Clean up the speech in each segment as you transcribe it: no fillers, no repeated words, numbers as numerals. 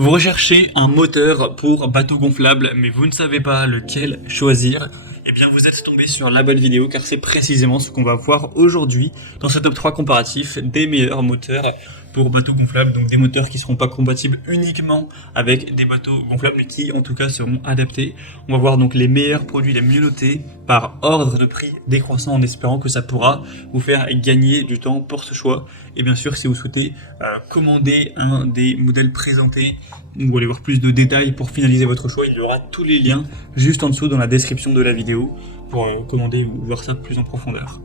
Vous recherchez un moteur pour bateau gonflable, mais vous ne savez pas lequel choisir. Eh bien, vous êtes tombé sur la bonne vidéo, car c'est précisément ce qu'on va voir aujourd'hui dans ce top 3 comparatif des meilleurs moteurs pour bateaux gonflables, donc des moteurs qui ne seront pas compatibles uniquement avec des bateaux gonflables, mais qui en tout cas seront adaptés. On va voir donc les meilleurs produits les mieux notés par ordre de prix décroissant, en espérant que ça pourra vous faire gagner du temps pour ce choix. Et bien sûr, si vous souhaitez commander un des modèles présentés, ou vous voulez voir plus de détails pour finaliser votre choix, il y aura tous les liens juste en dessous dans la description de la vidéo pour commander ou voir ça plus en profondeur.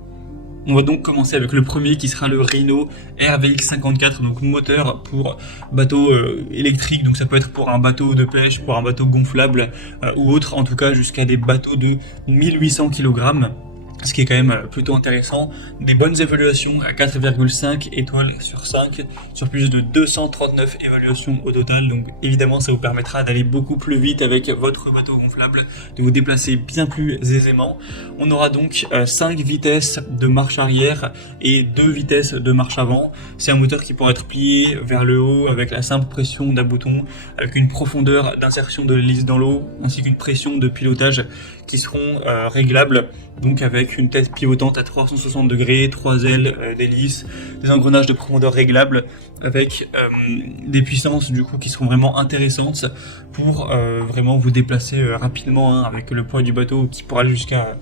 On va donc commencer avec le premier qui sera le Rhino RVX54, donc moteur pour bateau électrique, donc ça peut être pour un bateau de pêche, pour un bateau gonflable ou autre, en tout cas jusqu'à des bateaux de 1800 kg. Ce qui est quand même plutôt intéressant, des bonnes évaluations à 4,5 étoiles sur 5, sur plus de 239 évaluations au total, donc évidemment ça vous permettra d'aller beaucoup plus vite avec votre bateau gonflable, de vous déplacer bien plus aisément. On aura donc 5 vitesses de marche arrière et 2 vitesses de marche avant. C'est un moteur qui pourra être plié vers le haut avec la simple pression d'un bouton, avec une profondeur d'insertion de l'hélice dans l'eau, ainsi qu'une pression de pilotage qui seront réglables, donc avec une tête pivotante à 360 degrés, 3 ailes d'hélice, des engrenages de profondeur réglables, avec des puissances du coup qui seront vraiment intéressantes pour vraiment vous déplacer rapidement, avec le poids du bateau qui pourra aller jusqu'à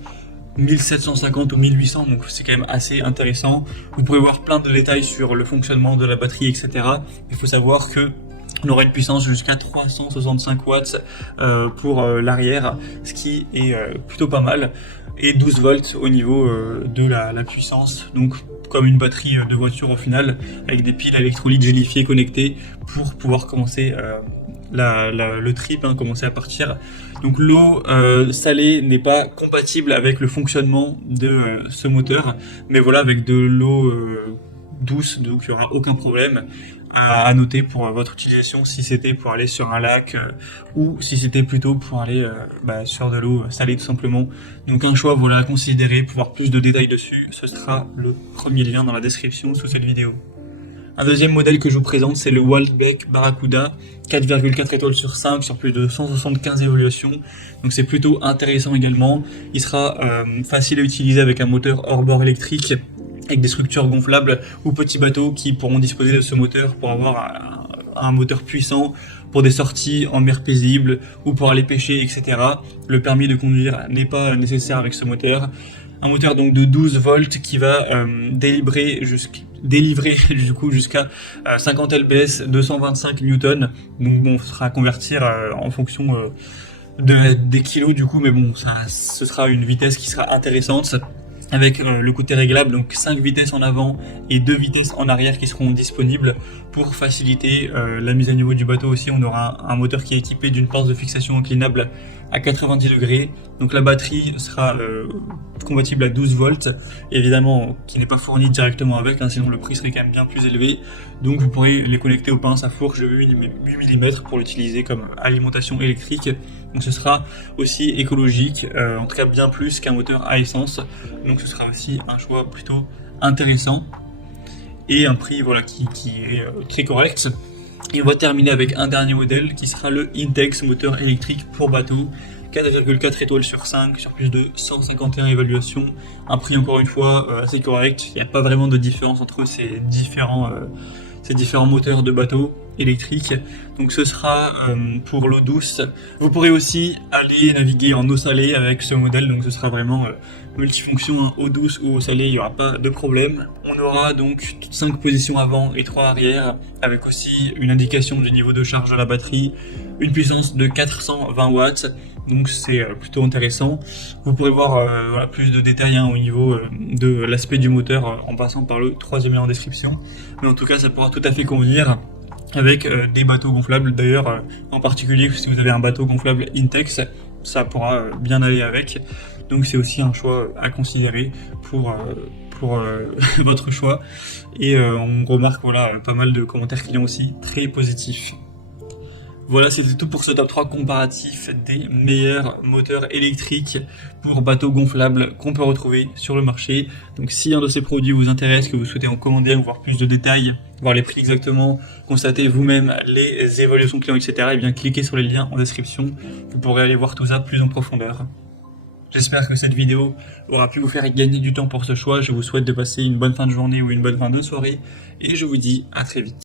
1750 ou 1800, donc c'est quand même assez intéressant. Vous pourrez voir plein de détails sur le fonctionnement de la batterie, etc. Il faut savoir que on aura une puissance jusqu'à 365 watts pour l'arrière, ce qui est plutôt pas mal, et 12 volts au niveau de la puissance, donc comme une batterie de voiture au final, avec des piles électrolytes gélifiées connectées pour pouvoir commencer le trip, commencer à partir. Donc l'eau salée n'est pas compatible avec le fonctionnement de ce moteur, mais voilà, avec de l'eau douce, donc il n'y aura aucun problème à noter pour votre utilisation, si c'était pour aller sur un lac ou si c'était plutôt pour aller sur de l'eau salée tout simplement. Donc un choix voilà à considérer. Pour voir plus de détails dessus, ce sera le premier lien dans la description sous cette vidéo. Un deuxième modèle que je vous présente, c'est le Waldbeck Barracuda, 4,4 étoiles sur 5 sur plus de 175 évaluations, donc c'est plutôt intéressant également. Il sera facile à utiliser avec un moteur hors-bord électrique, avec des structures gonflables ou petits bateaux qui pourront disposer de ce moteur pour avoir un moteur puissant pour des sorties en mer paisible ou pour aller pêcher, etc. Le permis de conduire n'est pas nécessaire avec ce moteur. Un moteur donc de 12 volts qui va délivrer du coup jusqu'à 50 lbs, 225 newtons. Donc bon, ce sera à convertir en fonction des kilos du coup, mais bon, ce sera une vitesse qui sera intéressante, avec le côté réglable, donc 5 vitesses en avant et 2 vitesses en arrière qui seront disponibles pour faciliter la mise à niveau du bateau aussi. On aura un moteur qui est équipé d'une pince de fixation inclinable à 90 degrés, donc la batterie sera compatible à 12 volts, évidemment qui n'est pas fournie directement avec, sinon le prix serait quand même bien plus élevé, donc vous pourrez les connecter aux pinces à fourche de 8 mm pour l'utiliser comme alimentation électrique, donc ce sera aussi écologique, en tout cas bien plus qu'un moteur à essence, donc ce sera aussi un choix plutôt intéressant et un prix voilà qui est très correct. Et on va terminer avec un dernier modèle qui sera le Intex moteur électrique pour bateau, 4,4 étoiles sur 5 sur plus de 151 évaluations, un prix encore une fois assez correct. Il n'y a pas vraiment de différence entre ces différents moteurs de bateau électrique, donc ce sera pour l'eau douce. Vous pourrez aussi aller naviguer en eau salée avec ce modèle, donc ce sera vraiment multifonction, eau douce ou eau salée, il n'y aura pas de problème. On aura donc 5 positions avant et 3 arrière, avec aussi une indication du niveau de charge de la batterie, une puissance de 420 watts, donc c'est plutôt intéressant. Vous pourrez voir plus de détails au niveau de l'aspect du moteur en passant par le troisième lien en description, mais en tout cas ça pourra tout à fait convenir avec des bateaux gonflables. D'ailleurs, en particulier si vous avez un bateau gonflable Intex, ça pourra bien aller avec. Donc c'est aussi un choix à considérer pour votre choix. Et on remarque pas mal de commentaires clients aussi très positifs. Voilà, c'était tout pour ce top 3 comparatif des meilleurs moteurs électriques pour bateaux gonflables qu'on peut retrouver sur le marché. Donc si un de ces produits vous intéresse, que vous souhaitez en commander ou voir plus de détails, voir les prix exactement, constater vous-même les évaluations clients, etc., et bien cliquez sur les liens en description, vous pourrez aller voir tout ça plus en profondeur. J'espère que cette vidéo aura pu vous faire gagner du temps pour ce choix, je vous souhaite de passer une bonne fin de journée ou une bonne fin de soirée, et je vous dis à très vite.